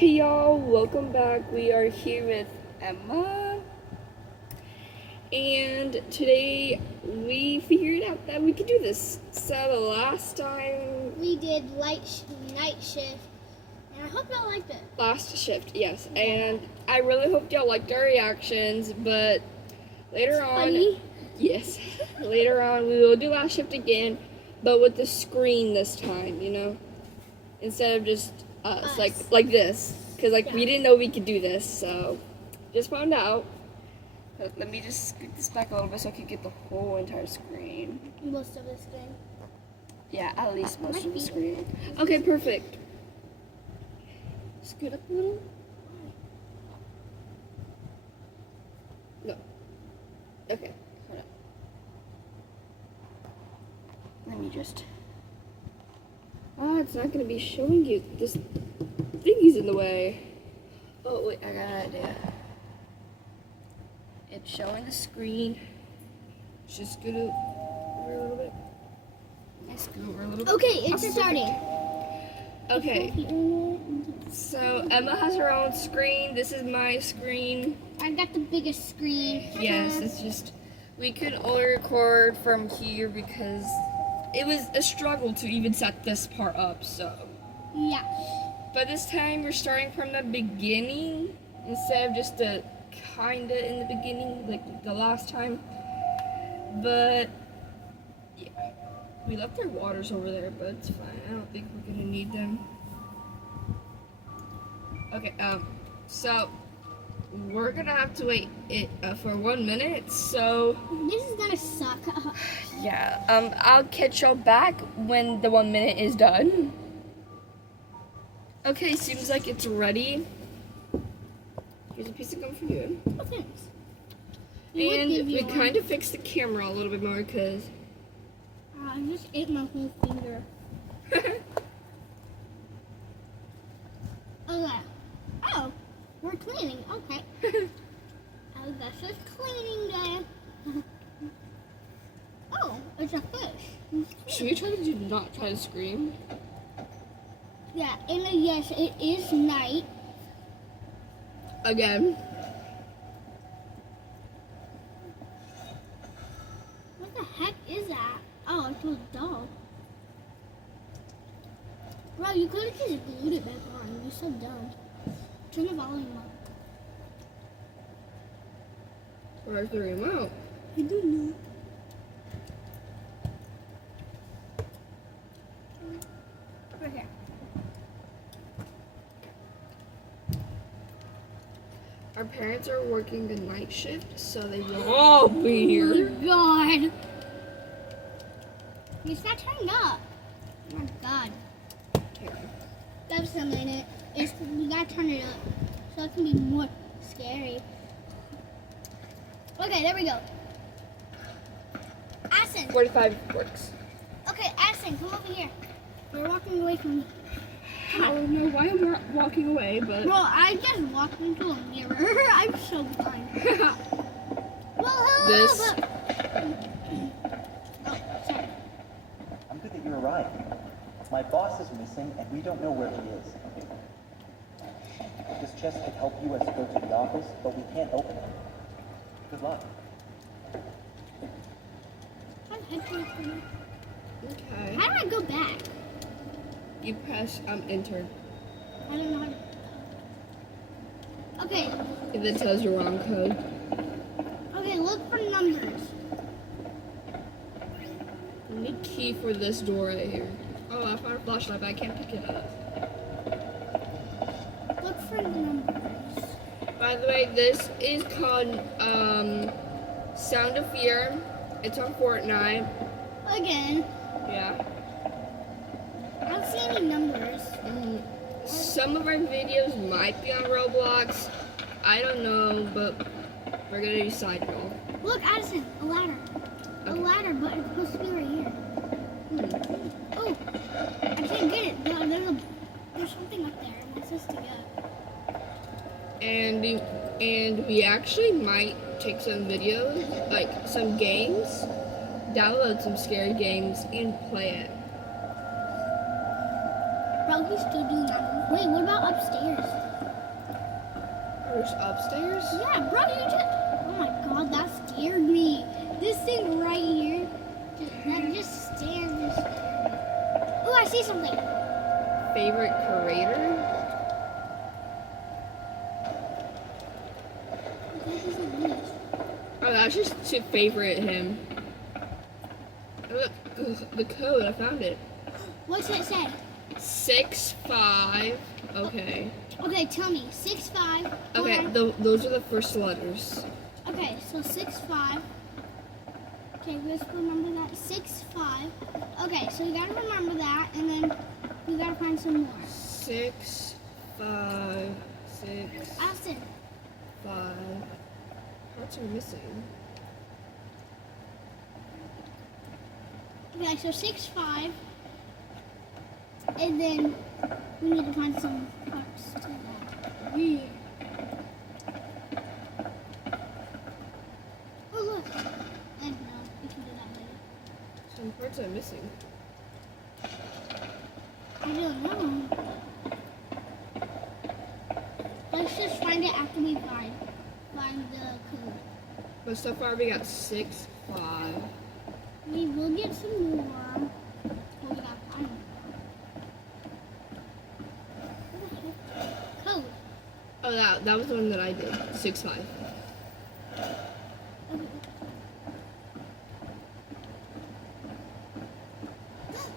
Hey y'all, welcome back. We are here with Emma, and today we figured out that we could do this. So the last time we did night shift, and I hope y'all liked it. Last shift, yes, and I really hope y'all liked our reactions, but later on, yes, later on we will do last shift again, but with the screen this time, instead of just us. like this, because we didn't know we could do this, so just found out. Let me just scoot this back a little bit so I can get the whole entire screen. Most of the screen. Yeah, at least most of the screen. Okay, perfect. Scoot up a little. No. Okay, hold on. Let me just... Oh, it's not going to be showing you. This thingy's in the way. Oh, wait, I got an idea. It's showing the screen. Just scoot over a little bit. Scoot over a little bit. Okay, it's starting. Okay. So, Emma has her own screen. This is my screen. I got the biggest screen. Yes, it's just... We could only record from here because... It was a struggle to even set this part up, so. Yeah. But this time we're starting from the beginning instead of just the kinda in the beginning, like the last time. But yeah, we left our waters over there, but it's fine. I don't think we're gonna need them. Okay, so we're gonna have to wait for 1 minute, so this is gonna suck. yeah, I'll catch y'all back when the 1 minute is done. Okay, seems like it's ready. Here's a piece of gum for you. Oh, thanks. And we kind of fixed the camera a little bit more because I just ate my whole finger. Okay. Oh, we're cleaning. Okay. Oh, that's just cleaning day. Oh, it's a fish. Should we try to not try to scream? Yeah, and yes, it is night. Again. What the heck is that? Oh, it's a dog. Bro, you could have just glued it back on. You're so dumb. Turn the volume up. Where's the remote? I don't know. Right here. Our parents are working the night shift, so they won't be here. Oh my god. It's not turned up. Oh my god. Okay. That's a minute. We gotta turn it up so it can be more scary. Okay, there we go. Asin. 45 works. Okay, Asin, come over here. You're walking away from me. I don't know why I'm walking away, but... Bro, I just walked into a mirror. I'm so blind. Well, This... Oh, sorry. I'm good that you arrived. My boss is missing, and we don't know where he is. This chest could help you as you go to the office, but we can't open it. Good luck. Okay. How do I go back? You press enter. I don't know how to... Okay. If it tells you wrong code. Okay, look for numbers. I need key for this door right here. Oh, I found a flashlight, but I can't pick it up. Look for numbers. By the way, this is called Sound of Fear. It's on Fortnite. Again. Yeah. I don't see any numbers. Some of our videos might be on Roblox. I don't know, but we're gonna decide, y'all. Look, Addison, a ladder. A ladder, but it's supposed to be right here. Oh, I can't get it. There's something up there. It wants us to go. And we actually might take some videos, like some games, download some scary games, and play it. Bro, we still doing that? Wait, what about upstairs? There's upstairs? Yeah, bro, you just. Oh my god, that scared me. This thing right here. That just stands. Oh, I see something. Favorite creator? What is this? Oh, that's just to favorite him. Look, the code, I found it. What's it say? 6-5. Okay. Okay, tell me. 6-5. Okay, those are the first letters. Okay, so 6-5. Okay, let's remember that. 6-5. Okay, so we gotta remember that, and then we gotta find some more. 6, 5, 6, Austin. 5. Hearts are missing. Okay, so 6-5. And then we need to find some parts to that. Yeah. Oh, look. And no, we can do that later. Some parts are missing. I don't know. Let's just find it after we find the code. But so far we got 6, 5. We will get some more. But we gotta find more. What the heck? Code. Oh, that was the one that I did. 6, 5. Okay.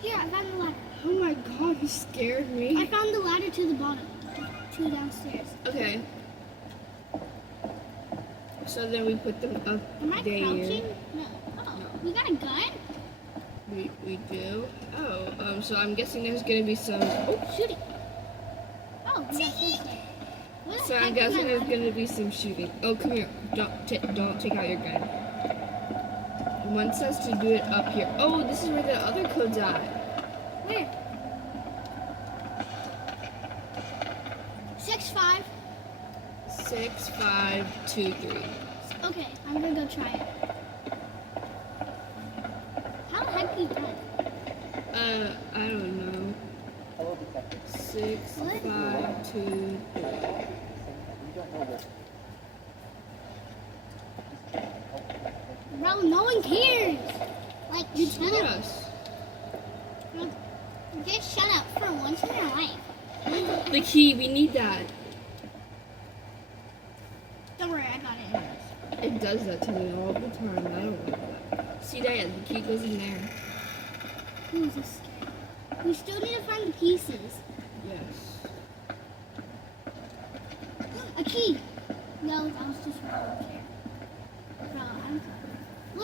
Here, I found the ladder. Oh my god, you scared I me. found the ladder to the bottom. To downstairs. Okay. So then we put them up Am I there. crouching? No. Oh, we got a gun? We do. Oh, so I'm guessing there's gonna be some. Oh, Shooting. Oh, we got this. What the so I'm heck is guessing my there's ladder? gonna be some shooting. Oh, come here. Don't take out your gun. One says to do it up here. Oh, this is where the other code's at. Where? 6-5. 6, 5, 2, 3. Okay, I'm gonna go try it. How the heck do you run? I don't know. Hello, detective. 6, What? 5, 2, 3. We don't know where. Bro, no one cares. Like, You shut told up. us. Just shut up for once in your life. The key, we need that. Don't worry, I got it anyways. It does that to me all the time. I don't like that. See that? The key goes in there. Ooh, this is scary. We still need to find the pieces. Yes. A key. No, that was just wrong there. Bro,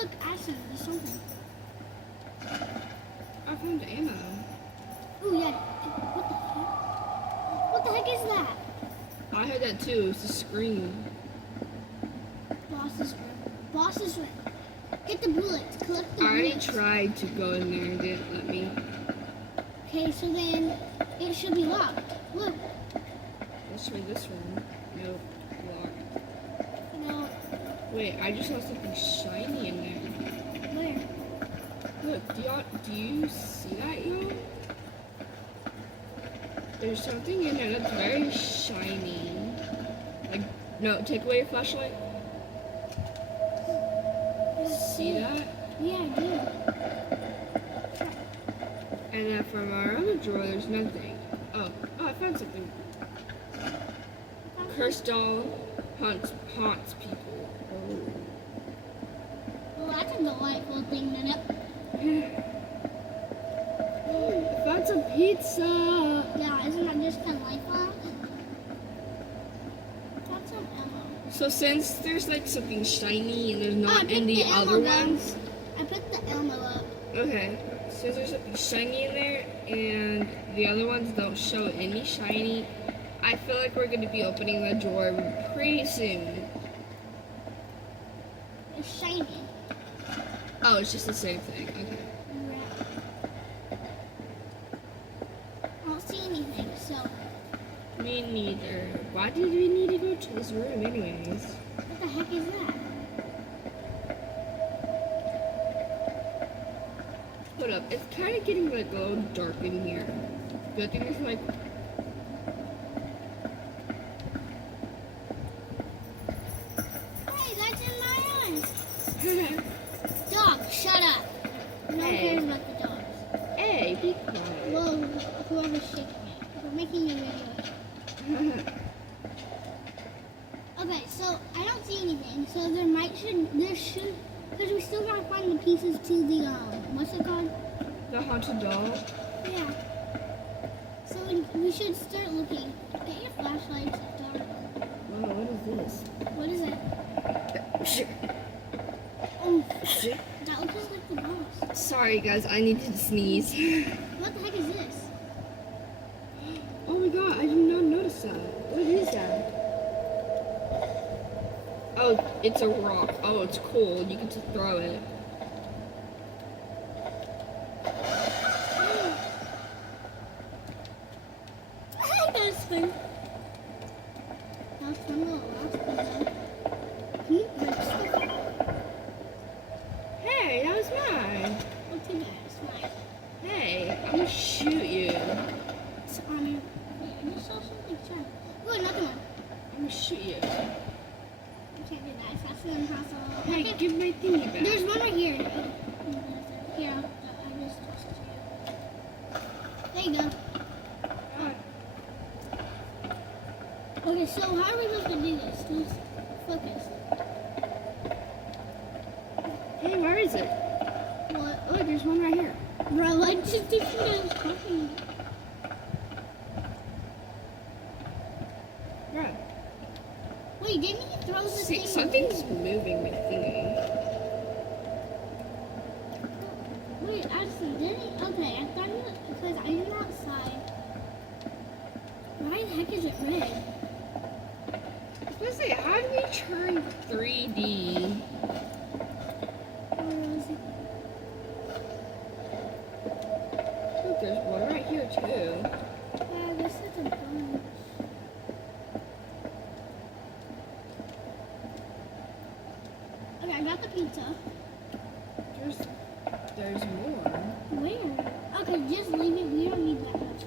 look, Ashton, there's something. I found ammo. Ooh, yeah. What the heck? What the heck is that? I heard that too. It's a scream. Boss's room. Boss's room. Get the bullets. Collect the I already bullets. tried to go in there and didn't let me. Okay, so then it should be locked. Look. Let's try this one. Nope. Locked. No. Wait, I just saw something shiny in there. Where? Look, do you see that, y'all? There's something in there that's very shiny. Like, no, take away your flashlight. See that? Yeah, I do. And then from our other drawer, there's nothing. Oh, I found something. Cursed doll haunts people. Well, that's a delightful thing to know. I found some pizza. Yeah, isn't that just delightful? That's some ammo. So since there's like something shiny and there's I not picked in the ammo other down. ones. I put the ammo up. Okay. Since there's something shiny in there and the other ones don't show any shiny, I feel like we're gonna be opening the drawer pretty soon. It's shiny. Oh, it's just the same thing. Okay. I don't see anything, so Me neither. Why did we need to go to this room anyways? what the heck is that? Hold up, it's kind of getting like a little dark in here. Good thing there's like just shaking it. We're making a video. Okay, so I don't see anything. So there should, because we still gotta find the pieces to the what's it called? The haunted doll. Yeah. So we should start looking. Get your flashlights. Dark. Oh, what is What is it? this? Oh, that looks just like the boss. Sorry guys, I need to sneeze. What the heck is this? Oh my god, I did not notice that. What is that? Oh, it's a rock. Oh, it's cool. You can just throw it. That's fun. That's fun little last one. Hey, that was mine. Oh, too bad. It's mine. Hey, I'm gonna shoot you. It's yeah, I just saw something shine. Oh, another one. I'm gonna shoot you. I can't do that. It's actually impossible. Hey, Okay. give my thingy back. There's one right here. Here, I just tossed it to you. There you go. Okay, so how are we supposed to do this? Let's focus. Hey, where is it? What? Oh, there's one right here. Bro, I just did what I was talking. Right. Wait, didn't he throw this See, thing? something's moving my thingy. Wait, actually, didn't he? Okay, I thought it was because I'm outside. Why the heck is it red? I was gonna say, how do we turn 3D? Or was it? Look, there's one right here too. This is a bunch. Okay, I got the pizza. There's more. Where? Okay, just leave it. We don't need that much.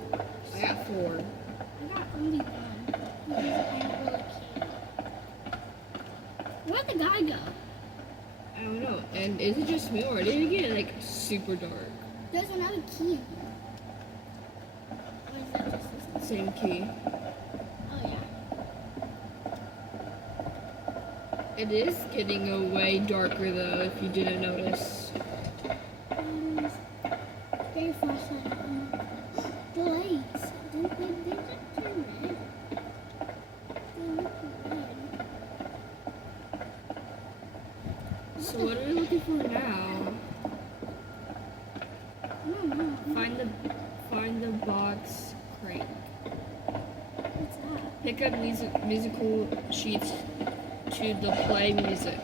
I got 4. I got only one. Because I don't really care. Where'd the guy go? I don't know. And is it just me or did it get like super dark? There's another key. Or is that just this? Same key. Oh, yeah. It is getting way darker though, if you didn't notice. Very flashlight. The lights. They just turn red. They look red. So what are we looking for now? I don't know. Find the box crank. What's that? Pick up musical sheets to the play music.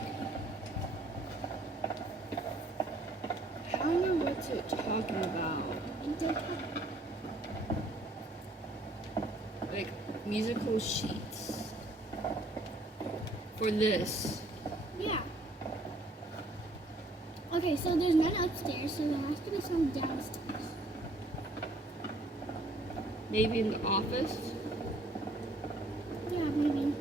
I don't know what you're talking about. Like musical sheets. For this. Yeah. Okay, so there's none upstairs, so there has to be some downstairs. Maybe in the office? Yeah, maybe.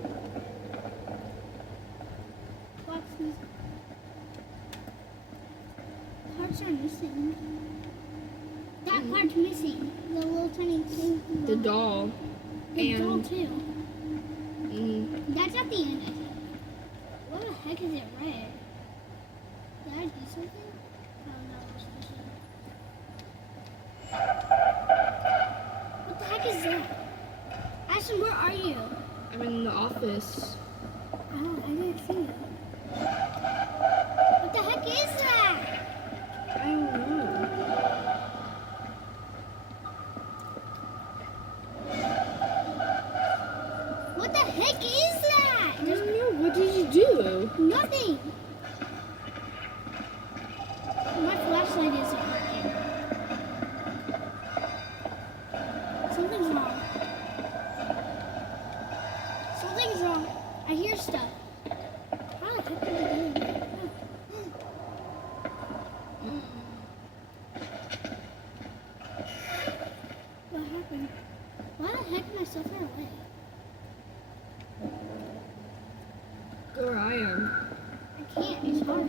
Watch these. Parts are missing. That part's missing. The little tiny thing. The doll. The and doll too. That's at the end, I think. What the heck is it red? Did I do something? Oh no, we're supposed to. What the heck is that? Ashton, where are you? I'm in the office. Oh, I didn't see you. What the heck is that? I don't know. What the heck is that? I don't know. What did you do? Nothing. My flashlight isn't working. Something's wrong. Something's wrong. I hear stuff. How the heck did I do that? What happened? Why the heck am I so far away? Go where I am. I can't. It's hard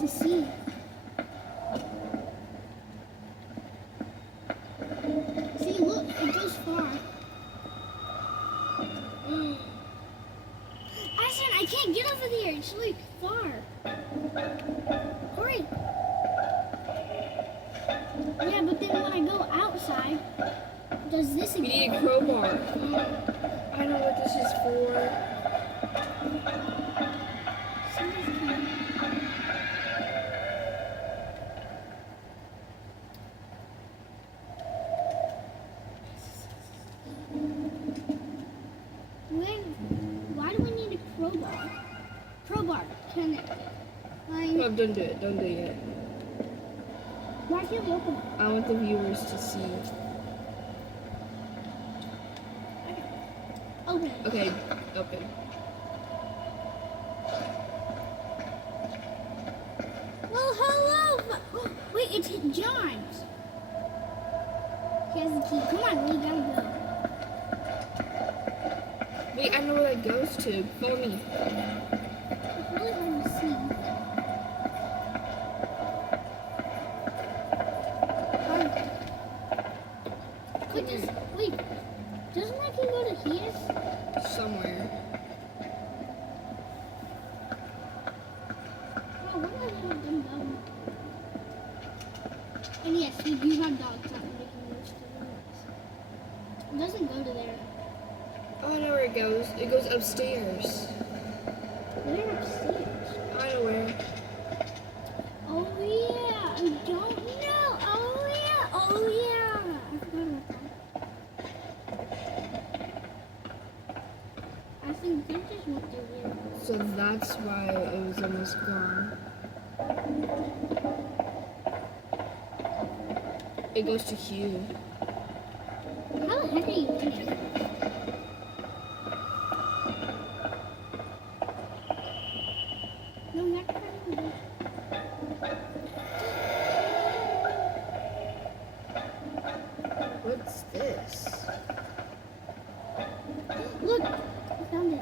to see. See, look. It I can't get over there. It's like far. Hurry. Yeah, but then when I go outside, does this We again? need a crowbar. I know what this is for. Somebody's coming. Why do we need a crowbar? Crowbar, connect it. No, don't do it. Don't do it yet. Why can't we open it? I want the viewers to see. Open it. Okay, open. Well, hello. Wait, it's John's. He has the key. Come on, we gotta go. Wait, I know where that goes to. Follow me. It's really hard to see. Wait, doesn't that key go to here? Somewhere. Oh, what are they doing? And yes, we do have dogs out making noise to the noise. It doesn't go to there. Oh, I know where it goes. It goes upstairs. We're upstairs. I know where. Oh yeah, I don't know. Oh yeah, oh yeah. I forgot about that. I think they just went through there. So that's why it was almost gone. It goes to Hugh. How the heck are you in here? No, not currently. What's this? Look, I found it.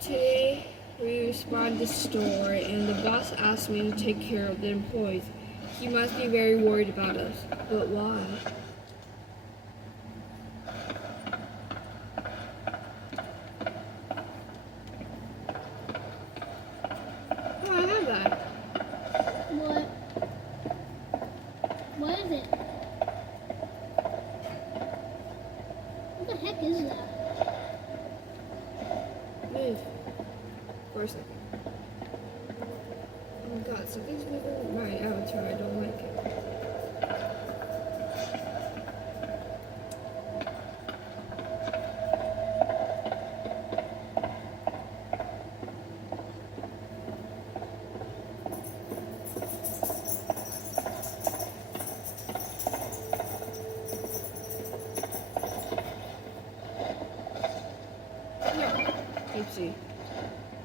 Today we respond to the store and the boss asked me to take care of the employees. He must be very worried about us. But why? Oh, I have that. What? What is it? What the heck is that? Move. For a second. Oh my god, something's moving my avatar. I don't like it. Oopsie.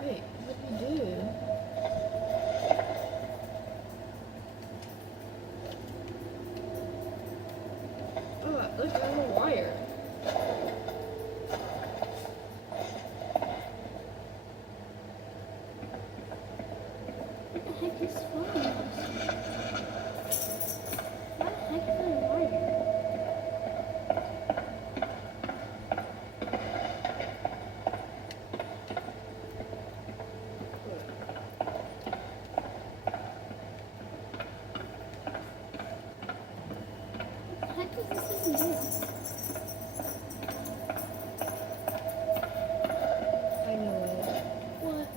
Wait, what do you do? Oh, look, I have a wire. What the heck is following us? What the heck is that wire? What the heck is this even doing? I know it. What?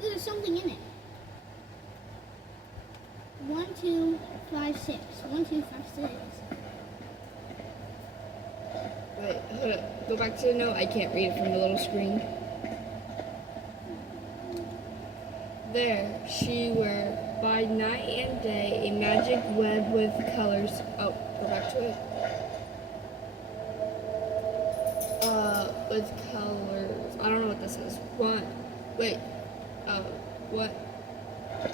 There's something in it. 1, 2, 5, 6. 1, 2, 5, 6. Wait, hold up. Go back to the note. I can't read it from the little screen. There, she were by night and day a magic web with colors. Oh, go back to it. With colors. I don't know what this is. What? Wait. What?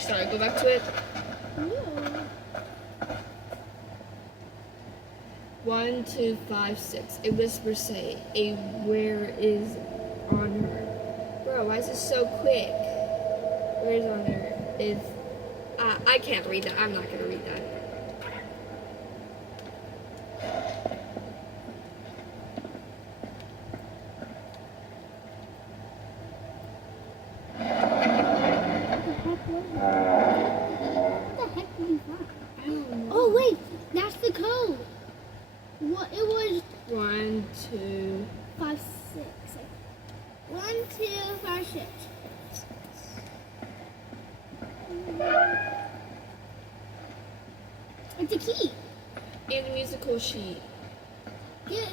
Sorry, go back to it. No. 1, 2, 5, 6. A whisper say, a where is on her. Bro, why is this so quick? Where is on her? Is I can't read that. I'm not gonna read that. What the heck did you find? Oh wait, that's the code. What it was 1, 2. 5, 6. 1, 2, 5, 6. It's a key. And the musical sheet. Get